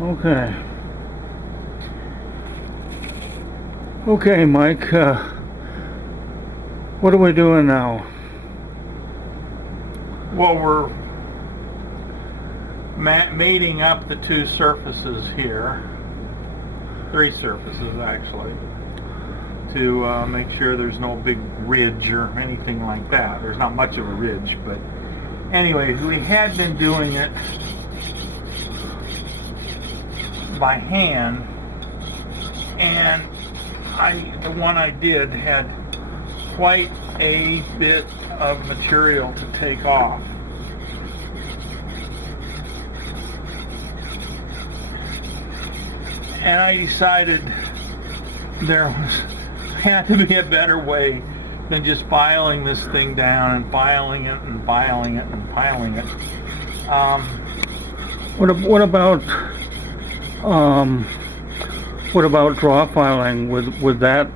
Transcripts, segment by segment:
Okay. Okay, Mike. What are we doing now? Well, we're mating up the two surfaces here, three surfaces actually, to make sure there's no big ridge or anything like that. There's not much of a ridge, but anyway, we had been doing it by hand, and the one I did had quite a bit of material to take off. And I decided had to be a better way than just filing this thing down and filing it and filing it and filing it. What about draw filing? Would that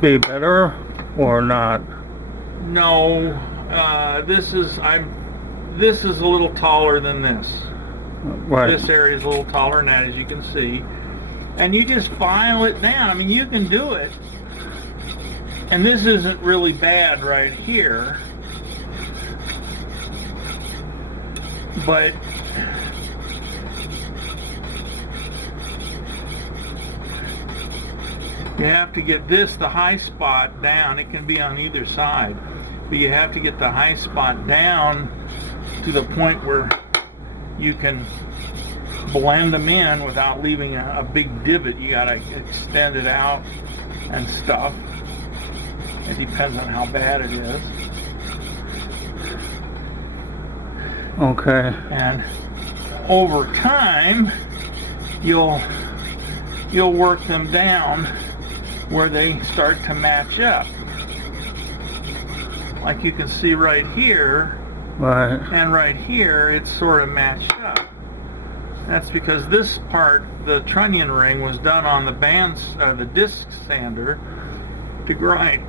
be better or not? No, this is a little taller than this. Right. This area is a little taller than that, as you can see. And you just file it down. I mean, you can do it. And this isn't really bad right here. But you have to get the high spot down. It can be on either side. But you have to get the high spot down to the point where you can blend them in without leaving a big divot. You gotta extend it out and stuff. It depends on how bad it is. Okay. And over time, you'll work them down where they start to match up. Like you can see right here, Right. and right here, it's sort of matched up. That's because this part, the trunnion ring, was done on the disc sander to grind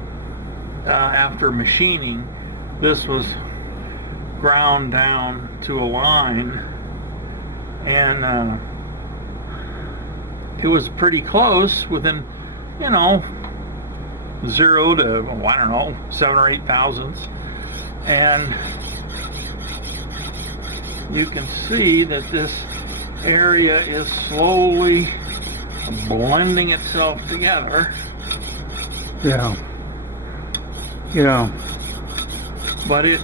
after machining. This was ground down to a line, and it was pretty close, within 0 to, I don't know, 7 or 8 thousandths. And you can see that this area is slowly blending itself together. Yeah. Yeah. But it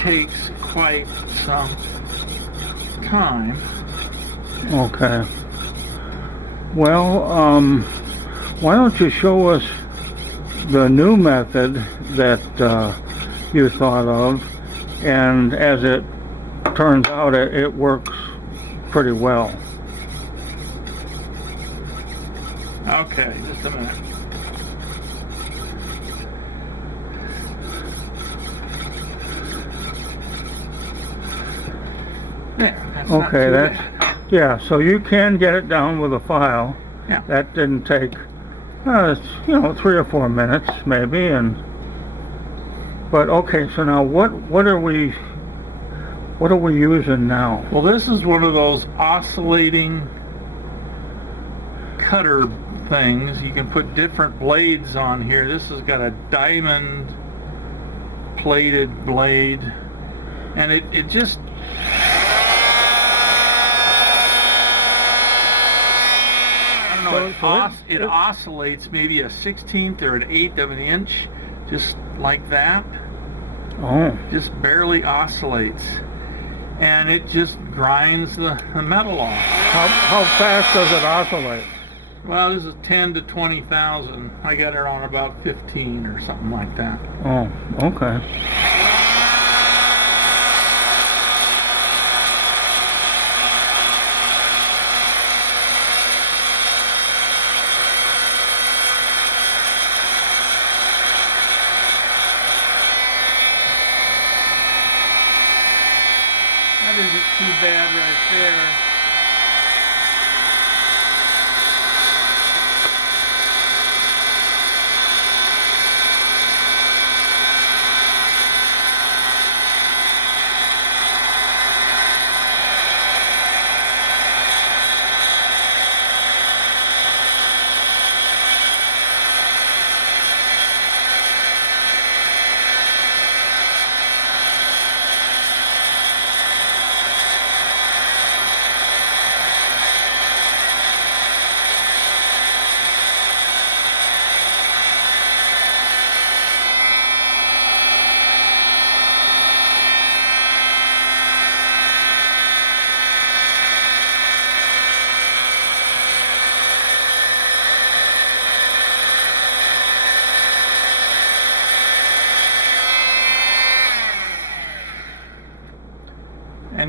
takes quite some time. Okay. Well, why don't you show us the new method that you thought of, and as it turns out, it works pretty well. Okay, just a minute. There, that's Okay, not too that's bad. yeah. So you can get it down with a file. Yeah. That didn't take, 3 or 4 minutes maybe, But okay, so now what are we using now? Well, this is one of those oscillating cutter things. You can put different blades on here. This has got a diamond plated blade, and it just it oscillates maybe a 1/16 or an 1/8 of an inch, just like that. Oh. Just barely oscillates, and it just grinds the metal off. How fast does it oscillate? Well, this is 10 to 20,000. I got it on about 15 or something like that. Oh, okay. That isn't too bad right there.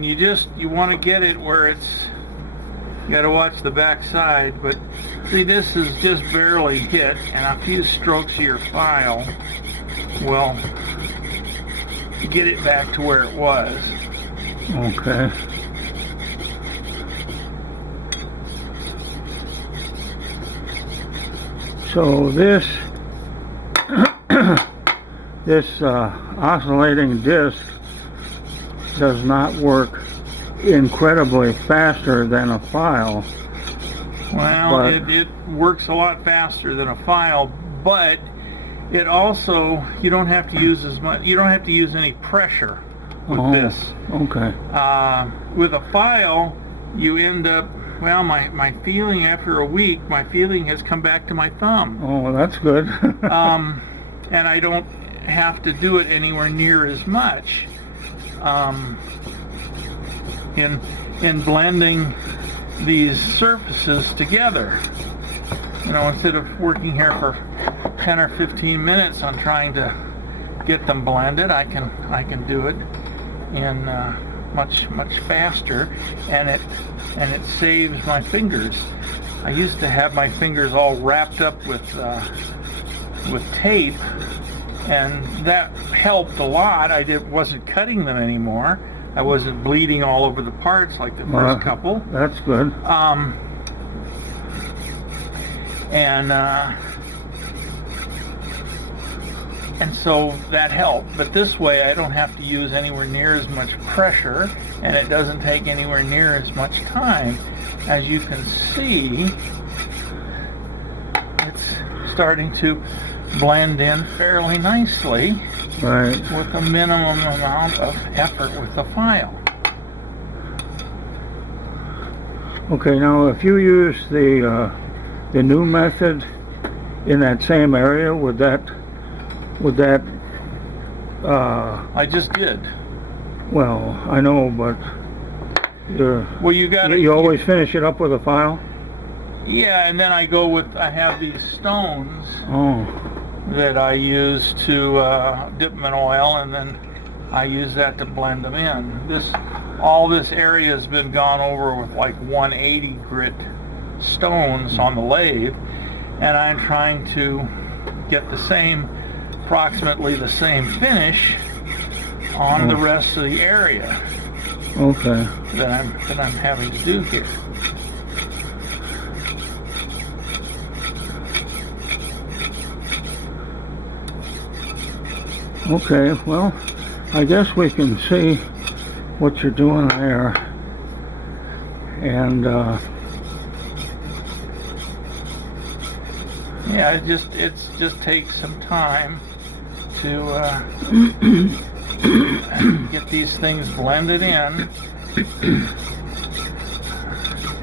and you want to get it where it's, you got to watch the back side, but see, this is just barely hit, and a few strokes of your file will get it back to where it was. Okay. So this this oscillating disc does not work incredibly faster than a file. Well, it works a lot faster than a file, but it also, you don't have to use as much, you don't have to use any pressure with this. Okay. With a file, you end up, well, my feeling after a week, my feeling has come back to my thumb. Oh, well, that's good. And I don't have to do it anywhere near as much in blending these surfaces together. You know, instead of working here for 10 or 15 minutes on trying to get them blended, I can do it in much faster, and it saves my fingers. I used to have my fingers all wrapped up with tape, and that helped a lot. I wasn't cutting them anymore. I wasn't bleeding all over the parts like the first couple. That's good. And so that helped. But this way I don't have to use anywhere near as much pressure, and it doesn't take anywhere near as much time. As you can see, it's starting to blend in fairly nicely. Right. With a minimum amount of effort with the file. Okay, now if you use the new method in that same area, would that I just did. well, I know, but you always finish it up with a file? Yeah, and then I have these stones. Oh. That I use to dip them in oil, and then I use that to blend them in. All this area has been gone over with like 180 grit stones on the lathe, and I'm trying to get approximately the same finish on the rest of the area. Okay. That I'm having to do here. Okay, well, I guess we can see what you're doing there, and yeah, it just takes some time to get these things blended in.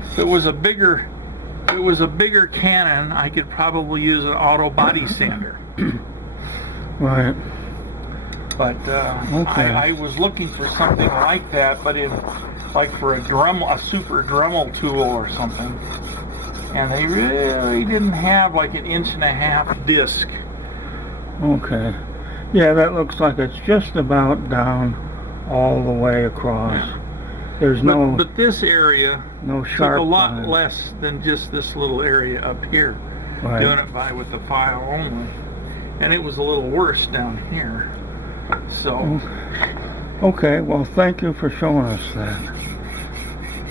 If it was a bigger cannon, I could probably use an auto body sander. right. But I was looking for something like that, but for a super Dremel tool or something, and they really didn't have like an 1.5 inch disc. Okay. Yeah, that looks like it's just about down all the way across. There's but this area no sharp took a lot line. less than just this little area up here. Right. Doing it with the file only, and it was a little worse down here. So. Okay, well, thank you for showing us that.